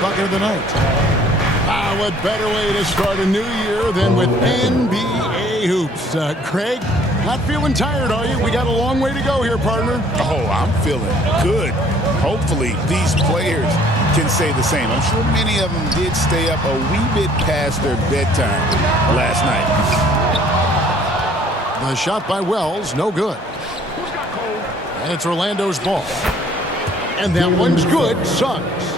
bucket of the night. Ah, what better way to start a new year than with NBA hoops. Craig, not feeling tired, are you? We got a long way to go here, partner. Oh, I'm feeling good. Hopefully, these players can say the same. I'm sure many of them did stay up a wee bit past their bedtime last night. The shot by Wells, no good. And it's Orlando's ball. And that one's good. Suggs.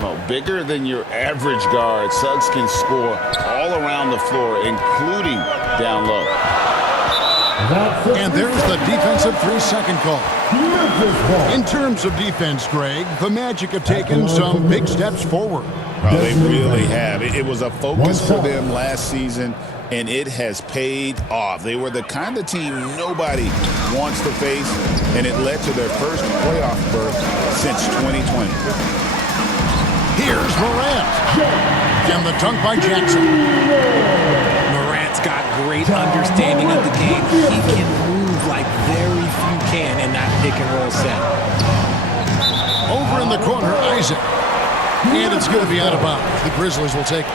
Well, bigger than your average guard, Suggs can score all around the floor, including down low. And there's the defensive 3-second call. In terms of defense, Greg, the Magic have taken some big steps forward. Oh, they really have. It was a focus for them last season, and it has paid off. They were the kind of team nobody wants to face, and it led to their first playoff berth since 2020. Here's Morant. And the dunk by Jackson. Morant's got great understanding of the game. He can move like very few can in that pick-and-roll set. Over in the corner, Isaac. And it's going to be out of bounds. The Grizzlies will take it.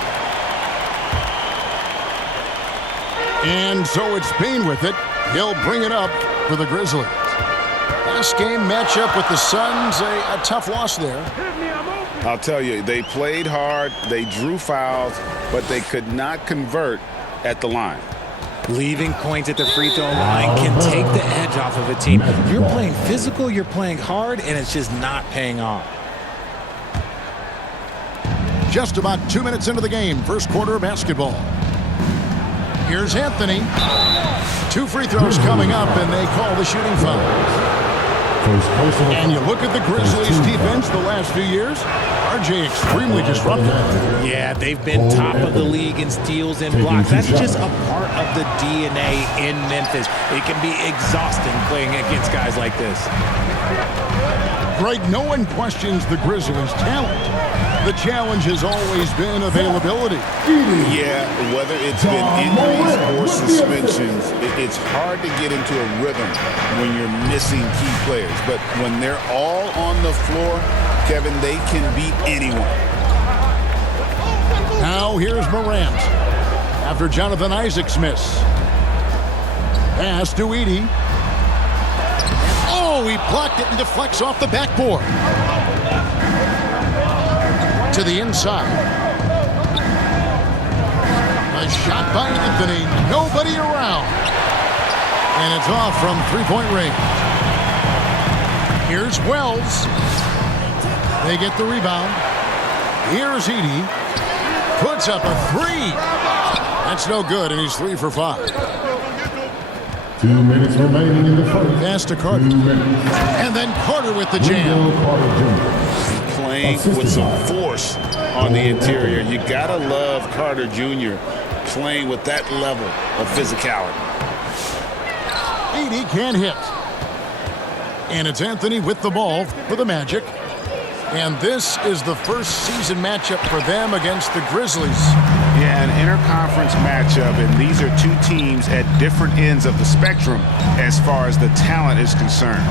And so it's Payne with it. He'll bring it up for the Grizzlies. Last game matchup with the Suns, a tough loss there. I'll tell you, they played hard, they drew fouls, but they could not convert at the line. Leaving points at the free throw line can take the edge off of a team. You're playing physical, you're playing hard, and it's just not paying off. Just about 2 minutes into the game, first quarter of basketball. Here's Anthony. 2 free throws coming up, and they call the shooting foul. And you look at the Grizzlies' defense the last few years, RJ extremely disruptive. Yeah, they've been top of the league in steals and blocks. That's just a part of the DNA in Memphis. It can be exhausting playing against guys like this. Greg, no one questions the Grizzlies' talent. The challenge has always been availability. Yeah, whether it's been injuries or suspensions, it's hard to get into a rhythm when you're missing key players. But when they're all on the floor, Kevin, they can beat anyone. Now here's Morant after Jonathan Isaac's miss. Pass to Edey. Oh, he blocked it and deflects off the backboard. To the inside. A shot by Anthony. Nobody around. And it's off from three-point range. Here's Wells. They get the rebound. Here's Edey. Puts up a 3. That's no good, and he's 3 for 5. 2 minutes remaining in the first. Pass to Carter. And then Carter with the jam. Playing with some force on the interior. You gotta love Carter Jr. playing with that level of physicality. Edey can't hit. And it's Anthony with the ball for the Magic. And this is the first season matchup for them against the Grizzlies. Yeah, an interconference matchup, and these are two teams at different ends of the spectrum as far as the talent is concerned.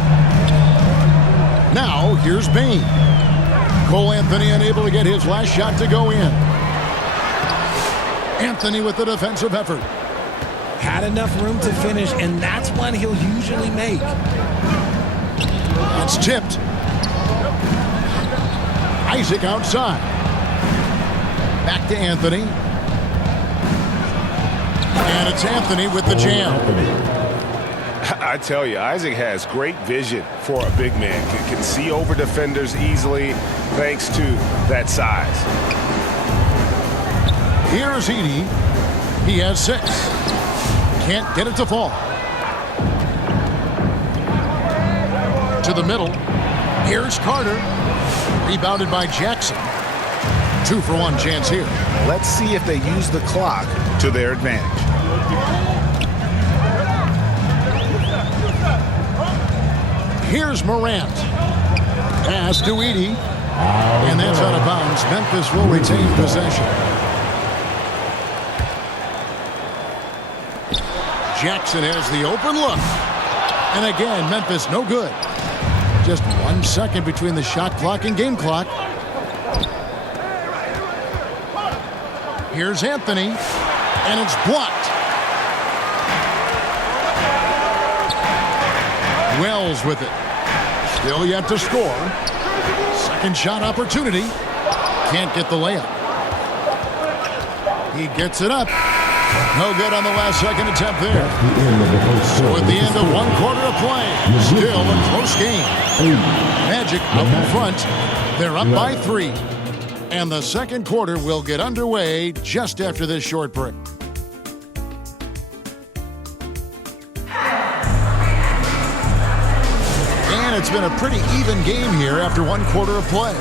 Now, here's Payne. Cole Anthony unable to get his last shot to go in. Anthony with the defensive effort. Had enough room to finish, and that's one he'll usually make. It's tipped. Isaac outside. Back to Anthony. And it's Anthony with the jam. I tell you, Isaac has great vision for a big man. Can see over defenders easily thanks to that size. Here's Edey. He has 6. Can't get it to fall. To the middle. Here's Carter. Rebounded by Jackson. 2-for-1 chance here. Let's see if they use the clock to their advantage. Here's Morant. Pass to Edey. And that's out of bounds. Memphis will retain possession. Jackson has the open look. And again, Memphis no good. Just 1 second between the shot clock and game clock. Here's Anthony, and it's blocked. Wells with it. Still yet to score. Second shot opportunity. Can't get the layup. He gets it up. No good on the last second attempt there. So at the end of one quarter of play, still a close game. Magic out in front. They're up by 3. And the second quarter will get underway just after this short break. And it's been a pretty even game here after one quarter of play.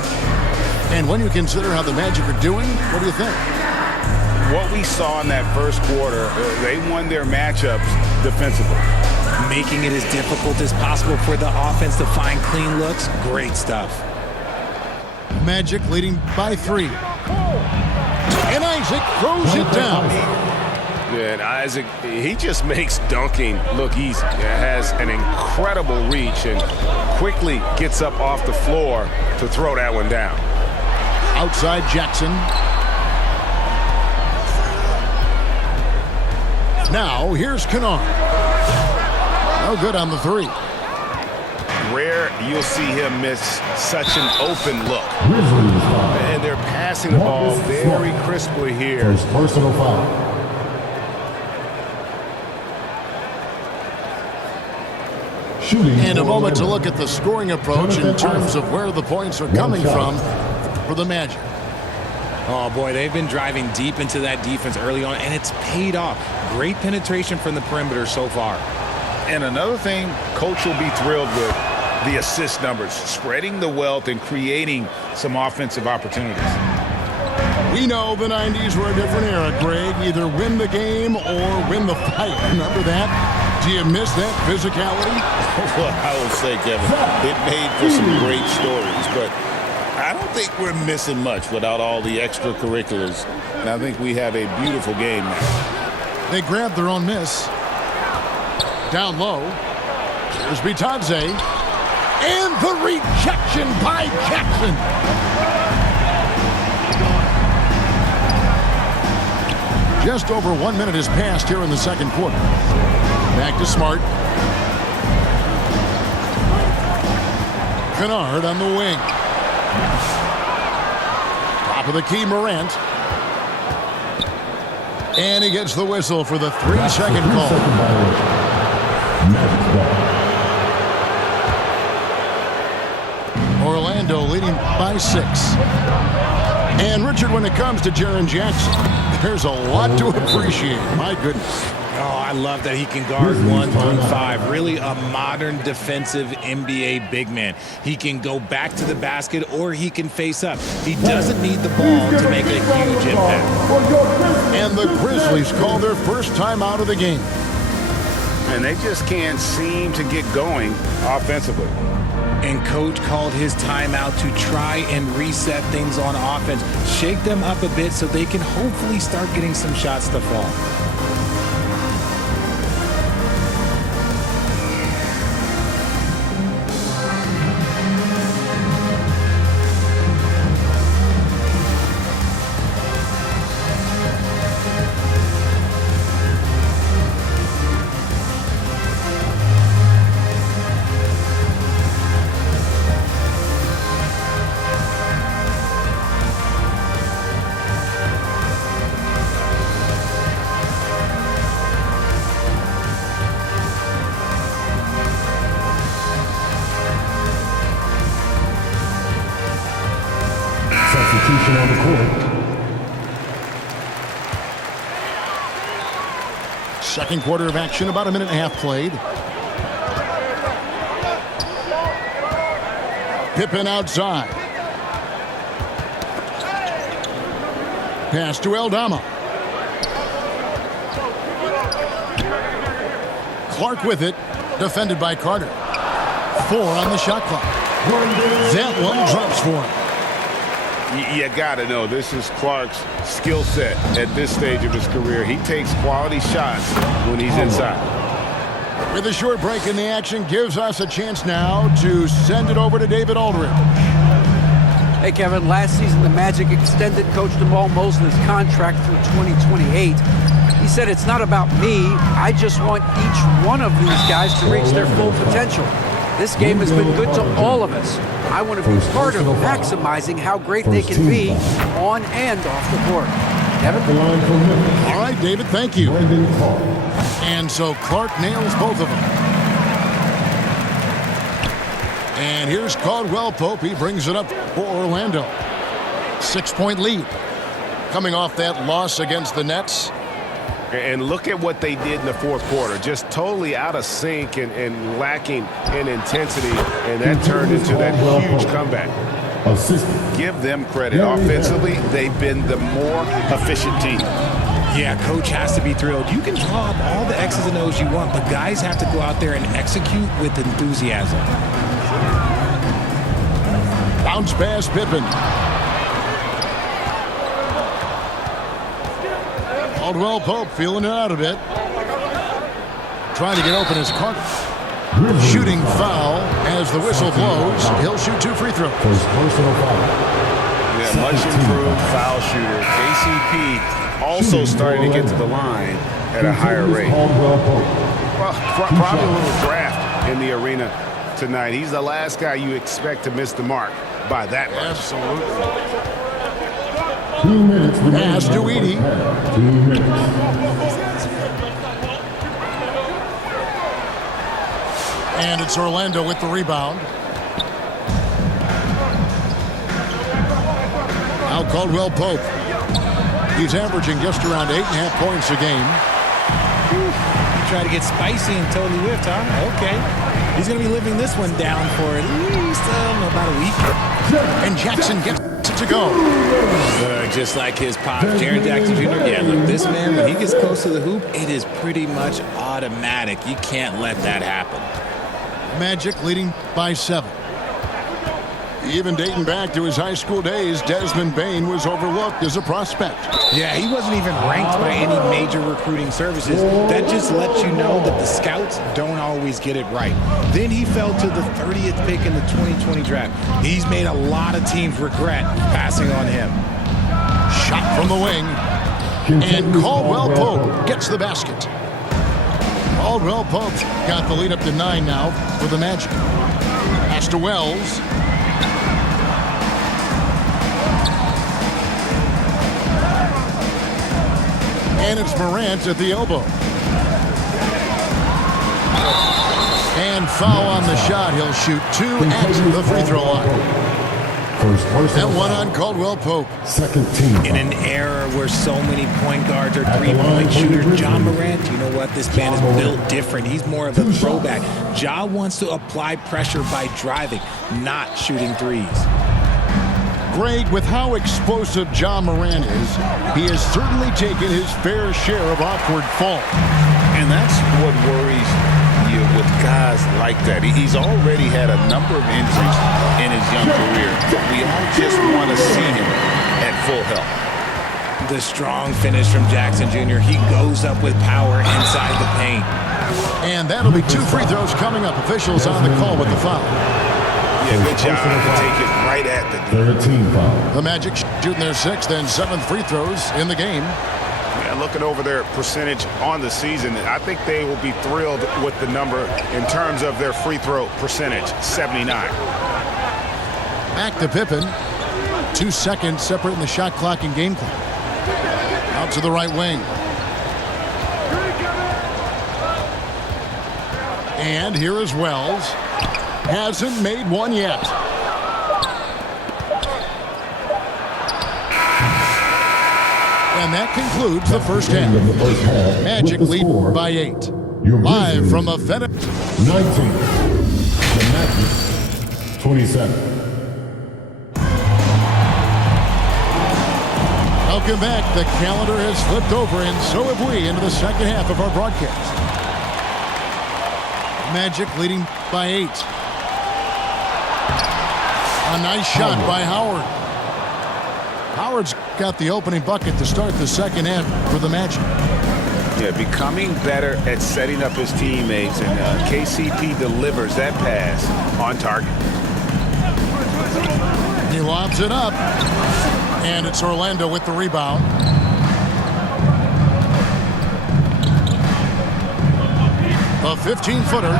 And when you consider how the Magic are doing, what do you think? What we saw in that first quarter, they won their matchups defensively. Making it as difficult as possible for the offense to find clean looks. Great stuff. Magic leading by 3. And Isaac throws it down. Yeah, and Isaac, he just makes dunking look easy. Has an incredible reach and quickly gets up off the floor to throw that one down. Outside Jackson. Now here's Kennard. No good on the 3. Rare you'll see him miss such an open look. And they're passing the ball very crisply here. First personal foul. Shooting. And a moment to look at the scoring approach in terms of where the points are coming from for the Magic. Oh, boy, they've been driving deep into that defense early on, and it's paid off. Great penetration from the perimeter so far. And another thing, Coach will be thrilled with the assist numbers, spreading the wealth and creating some offensive opportunities. We know the 90s were a different era, Greg. Either win the game or win the fight. Remember that? Do you miss that physicality? Well, I will say, Kevin, it made for some great stories, but I don't think we're missing much without all the extracurriculars. And I think we have a beautiful game now. They grabbed their own miss. Down low. Here's Bitadze. And the rejection by Jackson. Just over 1 minute has passed here in the second quarter. Back to Smart. Kennard on the wing. Top of the key, Morant. And he gets the whistle for the 3-second call. Orlando leading by 6. And Richard, when it comes to Jaren Jackson, there's a lot to appreciate. My goodness. Oh, I love that he can guard 1 through 5. Really a modern defensive NBA big man. He can go back to the basket or he can face up. He doesn't need the ball to make a huge impact. And the Grizzlies call their first time out of the game. And they just can't seem to get going offensively. And Coach called his timeout to try and reset things on offense. Shake them up a bit so they can hopefully start getting some shots to fall. Substitution on the court. Second quarter of action, about 1.5 minutes played. Pippen outside. Pass to Aldama. Clark with it, defended by Carter. 4 on the shot clock. That one drops for him. You got to know, this is Clark's skill set at this stage of his career. He takes quality shots when he's inside. With a short break in the action, gives us a chance now to send it over to David Aldridge. Hey, Kevin, last season the Magic extended Coach Jamal Mosley's contract through 2028. He said, it's not about me. I just want each one of these guys to reach their full potential. This game has been good to all of us. I want to be part of maximizing how great they can be on and off the court. Kevin? All right, David, thank you. And so Clark nails both of them. And here's Caldwell Pope. He brings it up for Orlando. 6-point lead. Coming off that loss against the Nets. And look at what they did in the fourth quarter. Just totally out of sync and lacking in intensity. And that turned into that huge comeback. Give them credit. Offensively, they've been the more efficient team. Yeah, coach has to be thrilled. You can draw up all the X's and O's you want, but guys have to go out there and execute with enthusiasm. Bounce pass, Pippen. Caldwell Pope feeling it out a bit. Trying to get open his Carter. Shooting foul as the whistle blows. He'll shoot 2 free throws. Yeah, much improved foul shooter. KCP also starting to get to the line at a higher rate. Well, probably a little draft in the arena tonight. He's the last guy you expect to miss the mark by that much. Absolutely. 2 minutes. Pass to Edie. 2 minutes. And it's Orlando with the rebound. Now Caldwell Pope. He's averaging just around 8.5 points a game. Try to get spicy and totally whiffed, huh? Okay. He's going to be living this one down for at least about a week. And Jackson gets it to go. Just like his pop, Jaren Jackson Jr. Yeah, look, this man, when he gets close to the hoop, it is pretty much automatic. You can't let that happen. Magic leading by 7. Even dating back to his high school days, Desmond Bane was overlooked as a prospect. Yeah, he wasn't even ranked by any major recruiting services. That just lets you know that the scouts don't always get it right. Then he fell to the 30th pick in the 2020 draft. He's made a lot of teams regret passing on him. Shot from the wing. And Caldwell Pope gets the basket. Caldwell Pope got the lead up to 9 now for the Magic. Pass to Wells. And it's Morant at the elbow. And foul on the shot. He'll shoot 2 at the free throw line. And one on Caldwell Pope. Second team. In an era where so many point guards are three-point shooters, Ja Morant, you know what? This man is built different. He's more of a throwback. Ja wants to apply pressure by driving, not shooting threes. Greg, with how explosive Ja Morant is, he has certainly taken his fair share of awkward falls. And that's what worries you with guys like that. He's already had a number of injuries in his young career. We all just want to see him at full health. The strong finish from Jackson Jr. He goes up with power inside the paint. And that'll be 2 free throws coming up. Officials on the call with the foul. Yeah, good job to take it right at the 13 foul. The Magic shooting their 6th and 7th free throws in the game. Yeah, looking over their percentage on the season, I think they will be thrilled with the number in terms of their free throw percentage, 79. Back to Pippen. 2 seconds separating the shot clock and game clock. Out to the right wing. And here is Wells. Hasn't made one yet. And that concludes the first half. Magic lead by 8. Live from the Fed. 19. The Magic. 27. Welcome back. The calendar has flipped over, and so have we, into the second half of our broadcast. Magic leading by 8. A nice shot by Howard. Howard's got the opening bucket to start the second half for the Magic. Yeah, becoming better at setting up his teammates, and KCP delivers that pass on target. He lobs it up. And it's Orlando with the rebound. A 15-footer.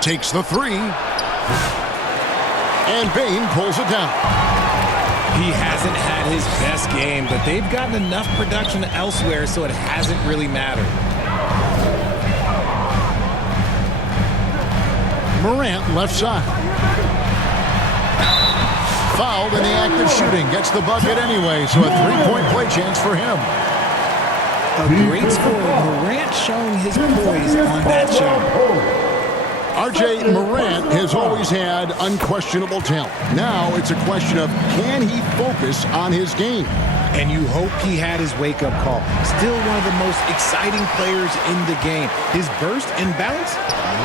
Takes the three. And Bane pulls it down. He hasn't had his best game, but they've gotten enough production elsewhere, so it hasn't really mattered. Morant left side. Fouled in the act of shooting. Gets the bucket anyway, so a three-point play chance for him. A great scorer. Morant showing his poise on that shot. R.J. Morant has always had unquestionable talent. Now it's a question of, can he focus on his game? And you hope he had his wake-up call. Still one of the most exciting players in the game. His burst and bounce,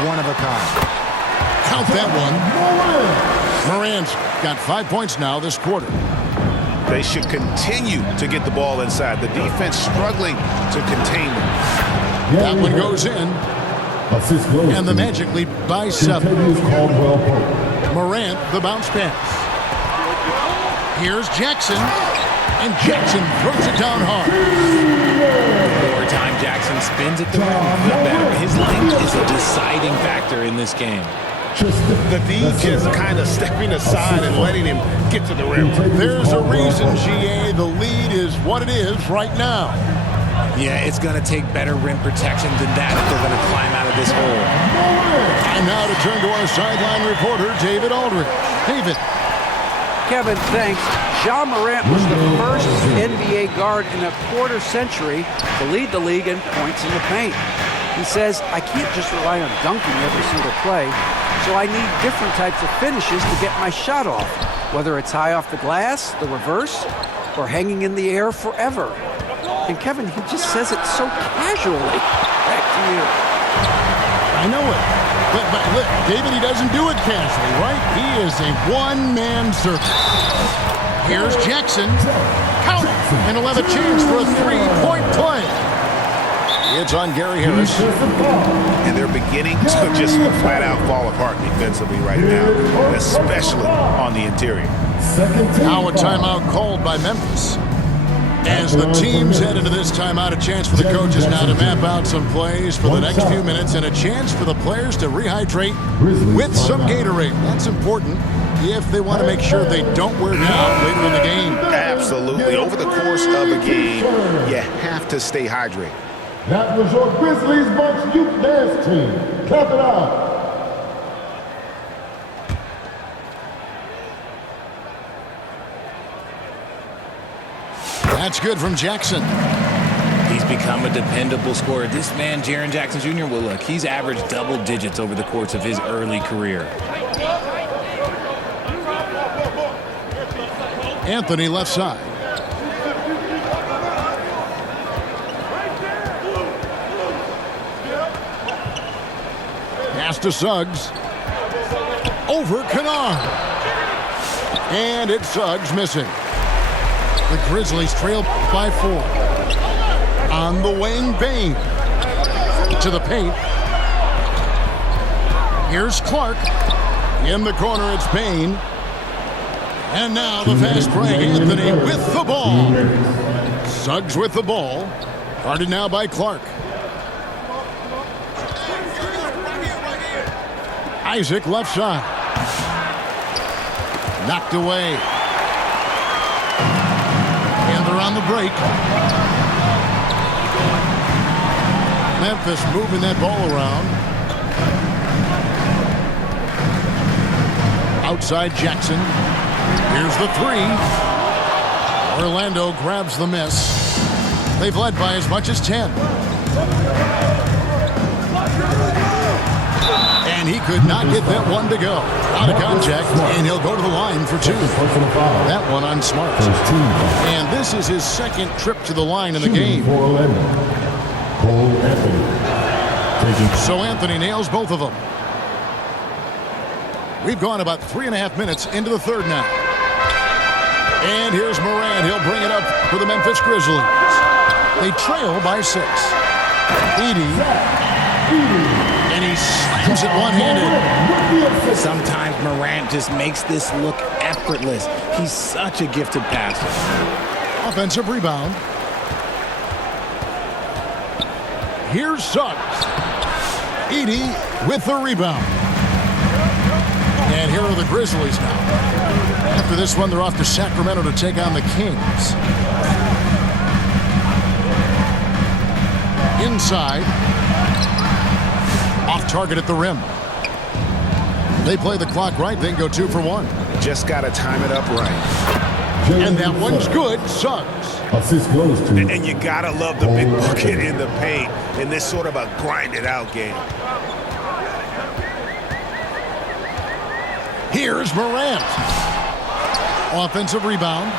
one of a kind. Count that one. Morant's got 5 points now this quarter. They should continue to get the ball inside. The defense struggling to contain them. That one goes in. And the Magic lead by 7. Morant, the bounce pass. Here's Jackson. And Jackson throws it down hard. The more time Jackson spins at the rim, the better. His length is a deciding factor in this game. The D just kind of stepping aside and letting him get to the rim. There's a reason, GA, the lead is what it is right now. Yeah, it's going to take better rim protection than that if they're going to climb out of this hole. And now to turn to our sideline reporter, David Aldridge. David. Kevin, thanks. Ja Morant was the first NBA guard in a quarter century to lead the league in points in the paint. He says, I can't just rely on dunking every single play, so I need different types of finishes to get my shot off, whether it's high off the glass, the reverse, or hanging in the air forever. And Kevin, he just says it so casually. Back to you. I know it. But look, David, he doesn't do it casually, right? He is a one-man circus. Here's Jackson. Count it. And he'll have a chance for a three-point play. It's on Gary Harris. And they're beginning to just flat-out fall apart defensively right now, especially on the interior. Now a timeout called by Memphis. As the teams head into this timeout, a chance for the coaches now to map out some plays for the next few minutes and a chance for the players to rehydrate with some Gatorade. That's important if they want to make sure they don't wear down later in the game. Absolutely. Over the course of a game, you have to stay hydrated. That was your Grizzlies Bucks Youth Dance Team. Clap it up. That's good from Jackson. He's become a dependable scorer. This man, Jaren Jackson Jr., well, look, he's averaged double digits over the course of his early career. Anthony left side. Pass to Suggs. Over Kennard. And it's Suggs missing. The Grizzlies trail by 4. On the wing, Bane. To the paint. Here's Clark. In the corner, it's Bane. And now the fast break. Anthony with the ball. Suggs with the ball. Guarded now by Clark. Isaac left side. Knocked away. And they're on the break. Memphis moving that ball around. Outside Jackson. Here's the 3. Orlando grabs the miss. They've led by as much as 10. And he could not get that one to go. Out of contact, and he'll go to the line for 2. That one on Smart. And this is his second trip to the line in the game. So Anthony nails both of them. We've gone about 3.5 minutes into the third now. And here's Morant. He'll bring it up for the Memphis Grizzlies. They trail by 6. Edey. And And he slams it one-handed. Sometimes Morant just makes this look effortless. He's such a gifted passer. Offensive rebound. Here's Suggs. Edey with the rebound. And here are the Grizzlies now. After this one, they're off to Sacramento to take on the Kings. Inside. Off target at the rim. They play the clock right, then go 2 for 1. Just got to time it up right. And that one's good. Suggs. Assist goes to. And you got to love the big bucket in the paint in this sort of a grind-it-out game. Here's Morant. Offensive rebound.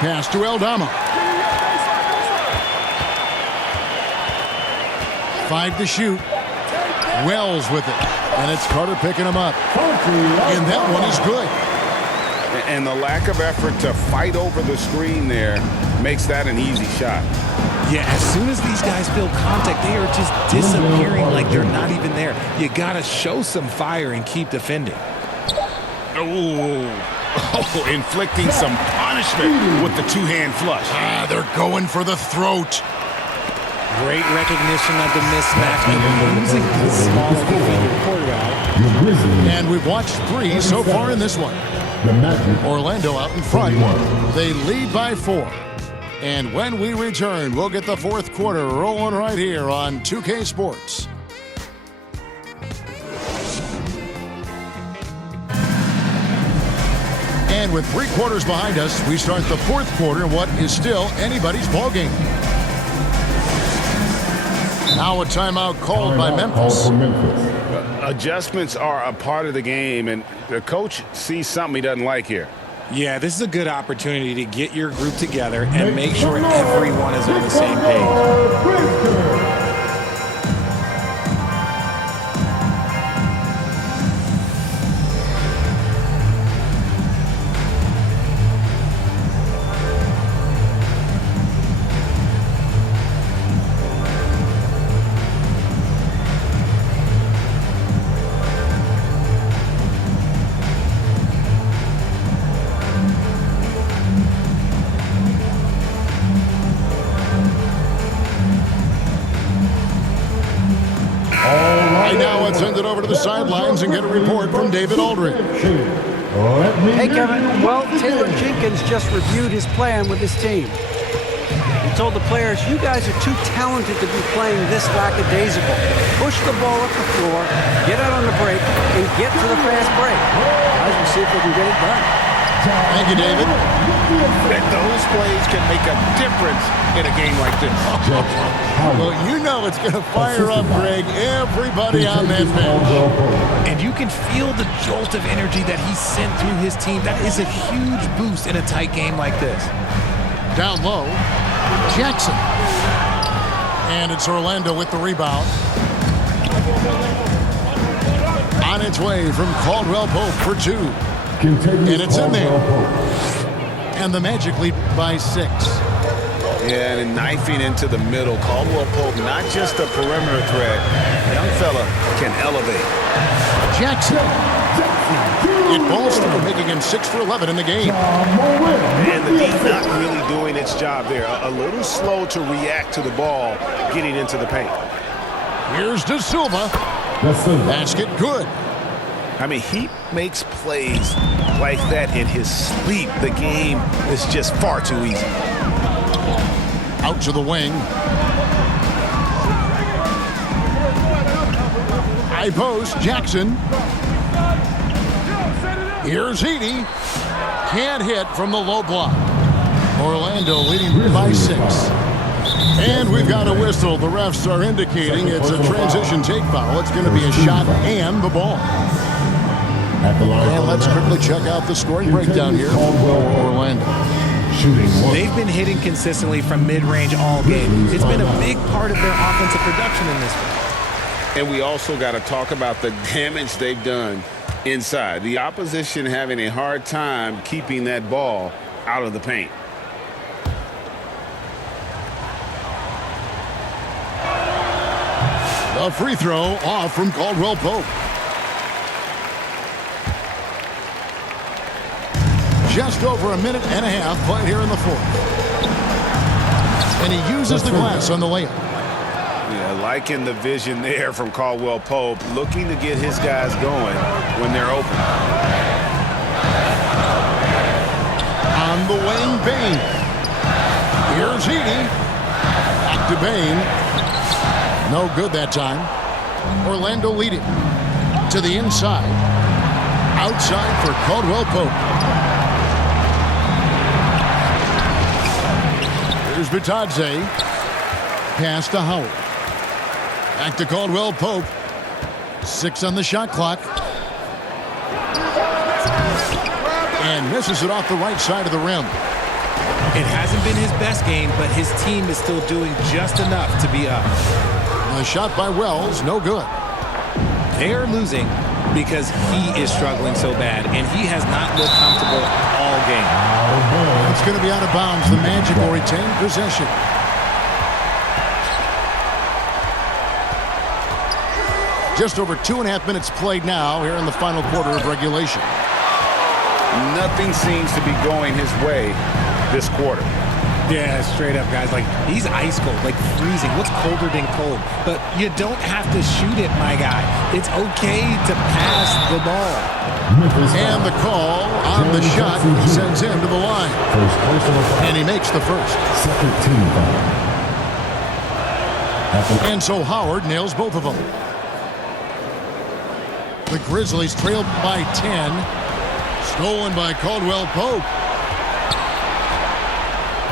Pass to Aldama. 5 to shoot. Wells with it. And it's Carter picking him up. And that one is good. And the lack of effort to fight over the screen there makes that an easy shot. Yeah, as soon as these guys feel contact, they are just disappearing like they're not even there. You got to show some fire and keep defending. Oh, inflicting some punishment with the two-hand flush. They're going for the throat. Great recognition of the mismatch and losing the small defender quarterback. And we've watched 3 so far in this one. Orlando out in front. They lead by 4. And when we return, we'll get the fourth quarter rolling right here on 2K Sports. And with 3 quarters behind us, we start the fourth quarter in what is still anybody's ballgame. Now a timeout called by Memphis. Adjustments are a part of the game, and the coach sees something he doesn't like here. Yeah, this is a good opportunity to get your group together and make sure everyone is on the same page. Over to the sidelines and get a report from David Aldridge. Hey, Kevin. Well, Taylor Jenkins just reviewed his plan with his team. He told the players, you guys are too talented to be playing this lackadaisical. Push the ball up the floor, get out on the break, and get to the fast break. Guys, we'll see if we can get it done. Thank you, David. And those plays can make a difference in a game like this. Well, you know it's going to fire up, Greg, everybody on that bench. And you can feel the jolt of energy that he sent through his team. That is a huge boost in a tight game like this. Down low, Jackson. And it's Orlando with the rebound. On its way from Caldwell Pope for 2. And it's in there. And the Magic lead by 6. Yeah, and knifing into the middle. Caldwell Pope, not just a perimeter threat. Young fella can elevate. Jackson. It falls through, making him 6 for 11 in the game. And the D not really doing its job there. A little slow to react to the ball getting into the paint. Here's De Silva. Basket good. I mean, he makes plays like that in his sleep. The game is just far too easy. Out to the wing. High post, Jackson. Here's Edey. Can't hit from the low block. Orlando leading by 6. And we've got a whistle. The refs are indicating it's a transition take foul. It's going to be a shot and the ball. And let's quickly check out the scoring breakdown here for Orlando. They've been hitting consistently from mid-range all game. It's been a big part of their offensive production in this one. And we also got to talk about the damage they've done inside. The opposition having a hard time keeping that ball out of the paint. A free throw off from Caldwell Pope. Just over a minute and a half played here in the fourth. And he uses the glass on the layup. Yeah, liking the vision there from Caldwell Pope, looking to get his guys going when they're open. On the wing, Bain. Here's Heaney. Back to Bain. No good that time. Orlando leading. To the inside. Outside for Caldwell Pope. Here's Bitadze. Pass to Howard. Back to Caldwell Pope. 6 on the shot clock. And misses it off the right side of the rim. It hasn't been his best game, but his team is still doing just enough to be up. A shot by Wells, no good. They are losing because he is struggling so bad, and he has not looked comfortable all game. It's going to be out of bounds. The Magic will retain possession. Just over 2.5 minutes played now here in the final quarter of regulation. Nothing seems to be going his way this quarter. Yeah, straight up, guys. Like, he's ice cold, like freezing. What's colder than cold? But you don't have to shoot it, my guy. It's okay to pass the ball. And the call on the shot sends him to the line. And he makes the first. And so Howard nails both of them. The Grizzlies trailed by 10. Stolen by Caldwell Pope.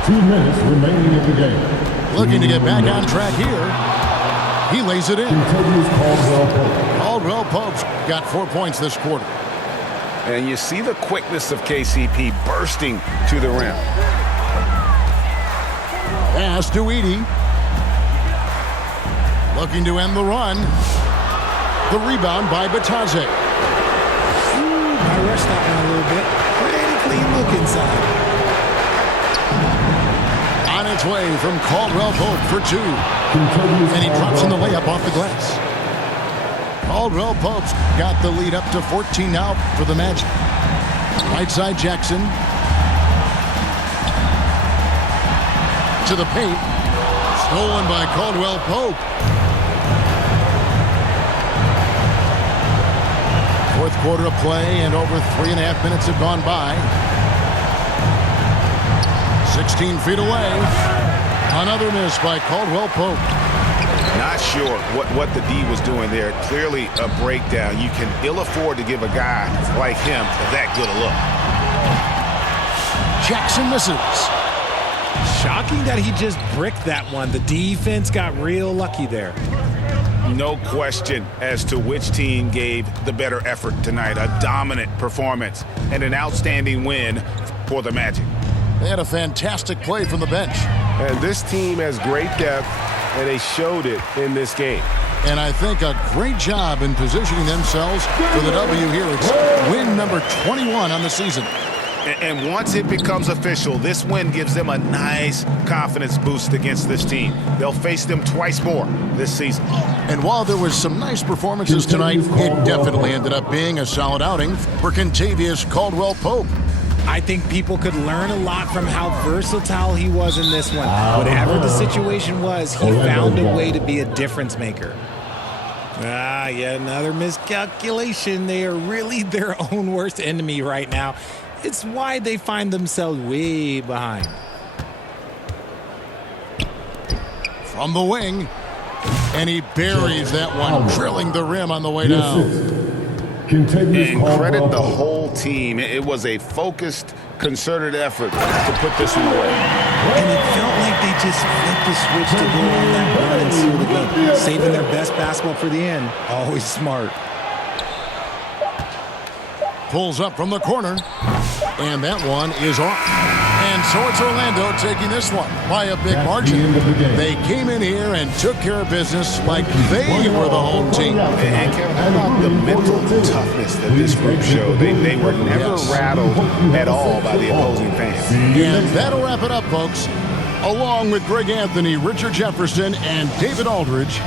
2 minutes remaining in the game. Looking to get back on track here. He lays it in. Continues Caldwell Pope. Caldwell Pope's got 4 points this quarter. And you see the quickness of KCP bursting to the rim. Pass to Edey. Looking to end the run. The rebound by Bitadze. I rushed that one a little bit. Pretty clean look inside. On its way from Caldwell Pope for 2. And he drops in the layup off the glass. Caldwell Pope's got the lead up to 14 now for the Magic. Right side Jackson. To the paint. Stolen by Caldwell Pope. Fourth quarter of play, and over 3.5 minutes have gone by. 16 feet away. Another miss by Caldwell Pope. Not sure what the D was doing there. Clearly a breakdown. You can ill afford to give a guy like him that good a look. Jackson misses. Shocking that he just bricked that one. The defense got real lucky there. No question as to which team gave the better effort tonight. A dominant performance and an outstanding win for the Magic. They had a fantastic play from the bench. And this team has great depth, and they showed it in this game. And I think a great job in positioning themselves for the W here. It's win number 21 on the season. And once it becomes official, this win gives them a nice confidence boost against this team. They'll face them twice more this season. And while there was some nice performances tonight, it definitely ended up being a solid outing for Kentavious Caldwell Pope. I think people could learn a lot from how versatile he was in this one. Whatever the situation was, he found a way to be a difference maker. Yet another miscalculation. They are really their own worst enemy right now. It's why they find themselves way behind. From the wing, and he buries that one, drilling the rim on the way down. And credit the whole team. It was a focused, concerted effort to put this one away. And it felt like they just flipped the switch to go on that run and seal the game. Saving their best basketball for the end. Always smart. Pulls up from the corner, and that one is off. And so it's Orlando taking this one by a big margin. They came in here and took care of business like they were the home team. And Kevin, how about the mental toughness that this group showed? They were never rattled at all by the opposing fans. And that'll wrap it up, folks. Along with Greg Anthony, Richard Jefferson, and David Aldridge,